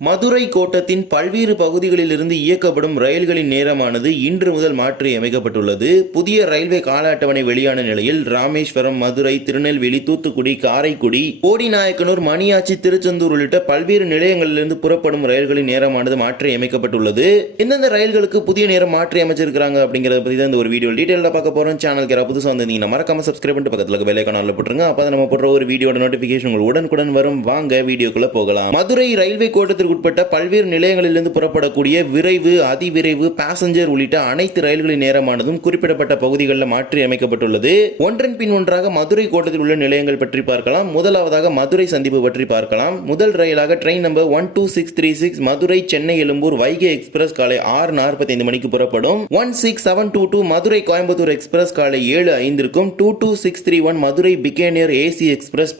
மதுரை கோட்டத்தின் பல்வேறு பகுதிகளிலிருந்து இயக்கப்படும் ரயில்களின் நேரமானது இன்று முதல் மாற்றி அமைக்கப்பட்டுள்ளது. புதிய ரயில்வே கால அட்டவணை வெளியான நிலையில் ராமேஸ்வரம், மதுரை, திருநெல்வேலி, தூத்துக்குடி, காரைக்குடி, போடிநாயக்கனூர், மணியாச்சி, திருச்செந்தூர் உள்ளிட்ட பல்வேறு நிலையங்களிலிருந்து புறப்படும் ரயில்களின் நேரமானது மாற்றி அமைக்கப்பட்டுள்ளது. எந்தெந்த ரயில்களுக்கு புதிய நேரம் மாற்றி அமைச்சிருக்காங்க அப்படிங்கறத பத்தி தான் இந்த ஒரு வீடியோ டீடைலா பார்க்க போறோம். சேனலுக்கு யாராவது புதுசா வந்தீங்கன்னா மறக்காம சப்ஸ்கிரைப் பண்ணிட்டு பக்கத்துல பெல் ஐகான் ஆல்ல போட்டுருங்க. அப்பதான் நம்ம போடுற ஒரு வீடியோட நோட்டிபிகேஷன் உங்களுக்கு உடனுக்குடன் வரும். வாங்க வீடியோக்குள்ள போகலாம். மதுரை ரயில்வே கோட்டத்தில் உட்பட்ட பல்வேறு நிலையங்களிலிருந்து புறப்படக்கூடிய விரைவு, அதிவிரைவு, பாசஞ்சர் உள்ளிட்ட அனைத்து ரயில்களின் நேரமானதும் குறிப்பிடப்பட்ட பகுதிகளில் மாற்றி அமைக்கப்பட்டுள்ளது. ஒன்றன் பின் ஒன்றாக மதுரை கோட்டத்தில் உள்ள நிலையங்கள் பற்றி பார்க்கலாம். முதலாவதாக மதுரை சந்திப்பு பற்றி பார்க்கலாம். முதல் ரயிலாக train number 12636 Madurai Chennai Egmore Vaigai express காலை 6:45 மணிக்கு புறப்படும். 16722 மதுரை கோயம்புத்தூர் எக்ஸ்பிரஸ் காலை 7:05 22631 மதுரை பிகேனியர் ஏசி எக்ஸ்பிரஸ்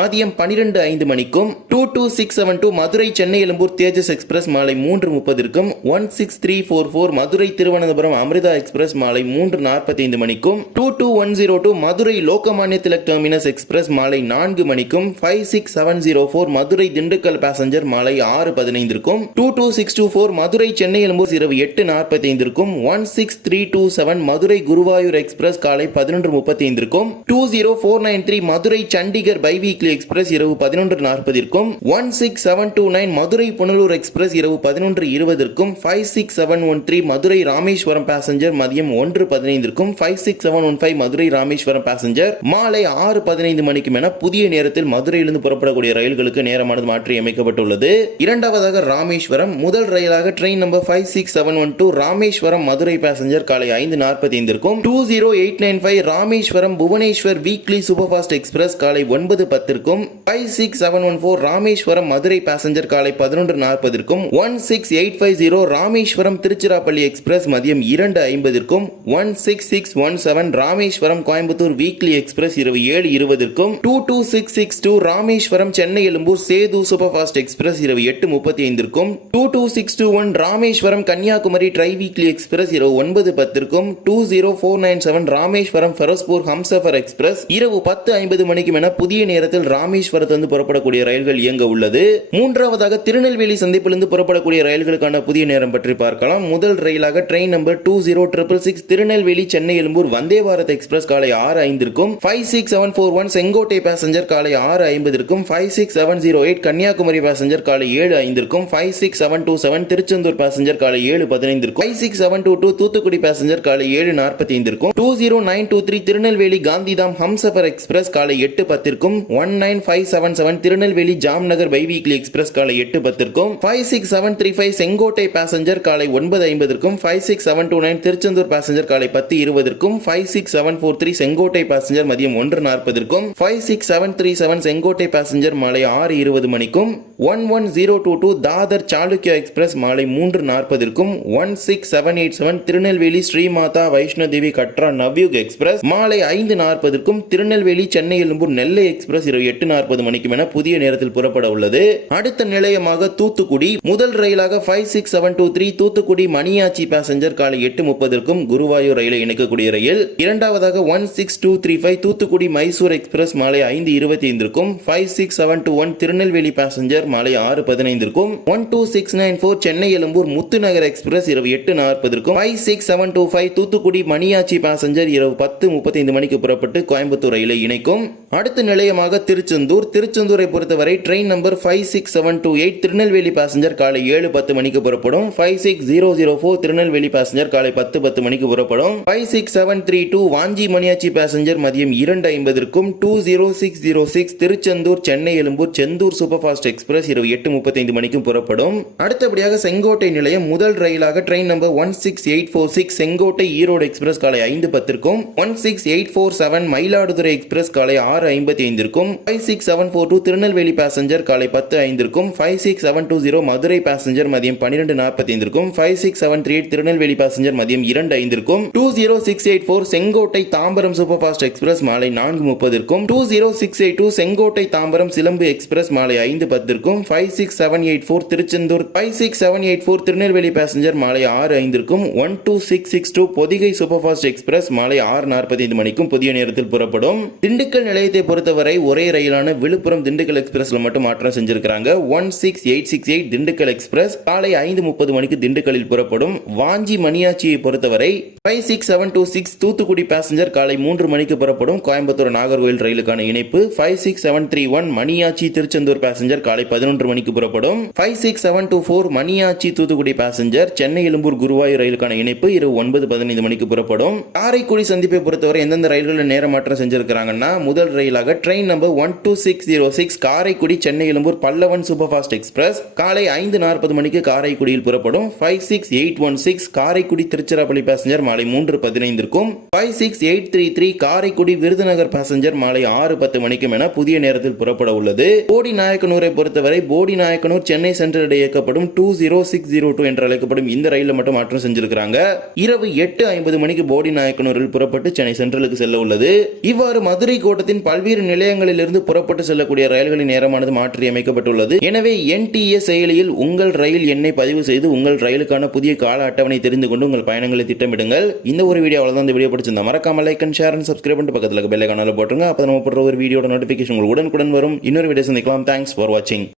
மதியம் 12:05 மணிக்கும் 22672 மதுரை சென்னை எழும்பூர் தேஜஸ் எக்ஸ்பிரஸ் மாலை 3:30 16344 மதுரை திருவனந்தபுரம் அமிர்தா எக்ஸ்பிரஸ் மாலை 3:45 மணிக்கும் 22102 மதுரை லோகமானிய திலக் டெர்மினஸ் எக்ஸ்பிரஸ் மாலை 4 மணிக்கும் 56704 மதுரை திண்டுக்கல் பாசஞ்சர் மாலை 6:15 22624 மதுரை சென்னை எழும்பூர் இரவு 8:45 16327 மதுரை குருவாயூர் எக்ஸ்பிரஸ் காலை 11:35 20493 மதுரை சண்டிகர் பைவீக்லி எக்ஸ்பிரஸ் இரவு 11:40 16729 மதுரை புனலூர் எக்ஸ்பிரஸ் இரவு 11:20 56713 மதுரை ராமேஸ்வரம் பாசஞ்சர் மதியம் 1:15 56715 மதுரை ராமேஸ்வரம் பாசஞ்சர் மாலை 6:15 மணிக்கும் என புதிய நேரத்தில் மதுரையிலிருந்து புறப்படக்கூடிய ரயில்களுக்கு நேரமானது மாற்றி அமைக்கப்பட்டுள்ளது. இரண்டாவதாக ராமேஸ்வரம். முதல் ரயிலாக train number 56712 Rameswaram Madurai passenger காலை 5:45 20895 Rameswaram Bhubaneswar weekly super fast express காலை 9:10 56714 ராமேஸ்வரம் மதுரை பாசஞ்சர் காலை 11:40 16850 ராமேஸ்வரம் திருச்சிராப்பள்ளி எக்ஸ்பிரஸ் மதியம் 2:50 16617 ராமேஸ்வரம் கோயம்புத்தூர் வீக்லி எக்ஸ்பிரஸ் இரவு 7:20 22662 Rameswaram Chennai Egmore Sethu super fast express இரவு 8:35 22621 Rameswaram Kanyakumari tri weekly express இரவு 9:10 20497 ராமேஸ்வரம் ஃபெரோஸ்பூர் ஹம்சஃபர் எக்ஸ்பிரஸ் இரவு 10:50 மணிக்கு என புதிய நேரத்தில் ராமேஸ்வரத்திலிருந்து புறப்படக்கூடிய ரயில்கள் இயங்க உள்ளது. மூன்றாவதாக திருநெல்வேலி சந்திப்பிலிருந்து புறப்படக்கூடிய ரயில்களுக்கான புதிய நேரம் பற்றி பார்க்கலாம். முதல் ரயிலாக train number 20666 Tirunelveli Chennai Egmore Vande Bharat express காலை 6:05 56741 செங்கோட்டை பாசஞ்சர் காலை 6:50 56708 கன்னியாகுமரி பாசஞ்சர் காலை 7:05 56727 திருச்செந்தூர் பாசஞ்சர் காலை 7:15 56722 தூத்துக்குடி பாசஞ்சர் காலை 7:45 20923 திருநெல்வேலி காந்திதாம் ஹம்சஃபர் எக்ஸ்பிரஸ் காலை 8:10 19577 திருநெல்வேலி ஜாம்நகர் பைவீக்லி எக்ஸ்பிரஸ் காலை 8:10 56735 செங்கோட்டை பாசஞ்சர் காலை 9:50 56729 திருச்செந்தூர் பாசஞ்சர் காலை 10:20 56743 செங்கோட்டை பாசஞ்சர் மதியம் 1:40 56737 செங்கோட்டை பாசஞ்சர் மாலை 6:20 மணிக்கும் 11022 தாதர் சாளுக்கியா எக்ஸ்பிரஸ் மாலை 3:40 16787 திருநெல்வேலி ஸ்ரீமாதா வைஷ்ணோதேவி கட்ரா நவ்யுக் எக்ஸ்பிரஸ் மாலை 5:40 திருநெல்வேலி சென்னை எழும்பூர் நெல்லை எக்ஸ்பிரஸ் இரவு 8:40 மணிக்கும் என புதிய நேரத்தில் புறப்பட உள்ளது. அடுத்த நிலையமாக தூத்துக்குடி. முதல் ரயிலாக 56723 தூத்துக்குடி மணியாச்சி பாசஞ்சர் காலை 8:30 குருவாயூர் ரயிலை இணைக்கக்கூடிய ரயில். இரண்டாவதாக 16235 தூத்துக்குடி மைசூர் எக்ஸ்பிரஸ் மாலை 5:25 56721 திருநெல்வேலி பாசஞ்சர் மாலை 6:15 12694 சென்னை எழும்பூர் முத்துநகர் எக்ஸ்பிரஸ் இரவு 8:40 56725 தூத்துக்குடி மணியாச்சி பாசஞ்சர் இரவு 10:35 மணிக்கு புறப்பட்டு கோயம்புத்தூர் ரயிலை இணைக்கும். அடுத்த நிலையமாக திருச்செந்தூரை பொறுத்தவரை ட்ரெயின் நம்பர் 56728 திருநெல்வேலி பாசஞ்சர் காலை 7:10 மணிக்கு புறப்படும் 56004 திருநெல்வேலி பாசஞ்சர் காலை 10:10 மணிக்கு புறப்படும் 56732 வாஞ்சி மணியாச்சி பாசஞ்சர் மதியம் 2:50 20606 Tiruchendur Chennai Egmore Sendur super fast express இரவு 8:35 மணிக்கு புறப்படும். அடுத்தபடியாக செங்கோட்டை நிலையம். முதல் ரயிலாக train number 16846 Sengottai Erode express காலை 5:10 16847 மயிலாடுதுறை எக்ஸ்பிரஸ் காலை 6:55 56742 திருநெல்வேலி பாசஞ்சர் காலை 10:05 56720 மதுரை பாசஞ்சர் மதியம் 12:45 56738 திருநெல்வேலி பாசஞ்சர் மதியம் 2:05 20684 Sengottai Tambaram super fast express மாலை 4:30 20682 செங்கோட்டை தாம்பரம் சிலம்பு எக்ஸ்பிரஸ் மாலை 5:10 56784 திருச்செந்தூர் 56784 திருநெல்வேலி பாசஞ்சர் மாலை 6:05 12662 பொதிகை சூப்பர் ஃபாஸ்ட் எக்ஸ்பிரஸ் மாலை 6:45 மணிக்கும் புதிய நேரத்தில் புறப்படும். திண்டுக்கல் நிலையத்தை பொறுத்தவரை ஒரே ரயிலான விழுப்புரம் திண்டுக்கல் எக்ஸ்பிரஸ்ல மட்டும் மாற்றம் செஞ்சிருக்காங்க. 16868 திண்டுக்கல் எக்ஸ்பிரஸ் காலை 5:30 மணிக்கு திண்டுக்கல்லில் புறப்படும். வாஞ்சி மணியாச்சியை பொறுத்தவரை 56726 தூத்துக்குடி பேசஞ்சர் காலை 3 மணிக்கு புறப்படும். கோயம்புத்தூர் நாகர்கோவில் ரயிலுக்கான இணைப்பு. 56731 மணியாச்சி திருச்செந்தூர் பேசஞ்சர் காலை 11 மணிக்கு புறப்படும். 56724 மணியாச்சி தூத்துக்குடி பேசஞ்சர் சென்னை எழும்பூர் குருவாயூர் ரயிலுக்கான இணைப்பு இரவு 9:15 மணிக்கு புறப்படும். காரைக்குடி சந்திப்பை பொறுத்தவரை எந்தெந்த ரயில்களில் நேர மாற்றம் செஞ்சிருக்கிறாங்கன்னா, முதல் ரயிலாக train number 12606 Karaikudi Chennai Egmore Pallavan super fast express காலை 5:40 மணிக்கு காரைக்குடியில் புறப்படும். 56816 காரைக்குடி திருச்சிராப்பள்ளி பேசஞ்சர் மாலை 3:15க்கும் 56833 காரைக்குடி விருதுநகர் பேசஞ்சர் மாலை 6:10 மணிக்கும் என புதிய நேரத்தில் புறப்பட உள்ளது. போடி நாயக்கனூரை பொறுத்தவரை போடி நாயக்கனூர் சென்னை சென்ட்ரல் இடையே இயக்கப்படும் 20602 என்று அழைக்கப்படும் இந்த ரயிலில் மட்டும் மாற்றம் செஞ்சிருக்கிறாங்க. இரவு 8:50 மணிக்கு போடி நாயக்கனூரில் புறப்பட்டு சென்னை சென்ட்ரலுக்கு செல்ல உள்ளது. இவ்வாறு மதுரை கோட்டத்தின் பல்வேறு நிலையங்களில் இருந்து புறப்பட்டு செல்லக்கூடிய ரயில்களின் நேரமானது மாற்றி அமைக்கப்பட்டுள்ளது. எனவே NTS செயலியில் உங்கள் ரயில் எண்ணை பதிவு செய்து உங்கள் ரயிலுக்கான புதிய கால அட்டவணை தெரிந்து கொண்டு உங்கள் பயணங்களை திட்டமிடுங்கள். இந்த ஒரு வீடியோ அவ்வளவுதான். இந்த வீடியோ பிடிச்சிருந்தா மறக்காம like and share and subscribe பண்ணிட்டு பக்கத்துல பெல் ஐகானை போட்டுருங்க. அப்ப நம்ம போடுற ஒரு வீடியோட நோட்டிபிகேஷன் உங்களுக்கு உடனுக்குடன் வரும். இன்னொரு வீடியோ சந்திக்கலாம். தேங்க்ஸ் ஃபார் வாட்சிங்.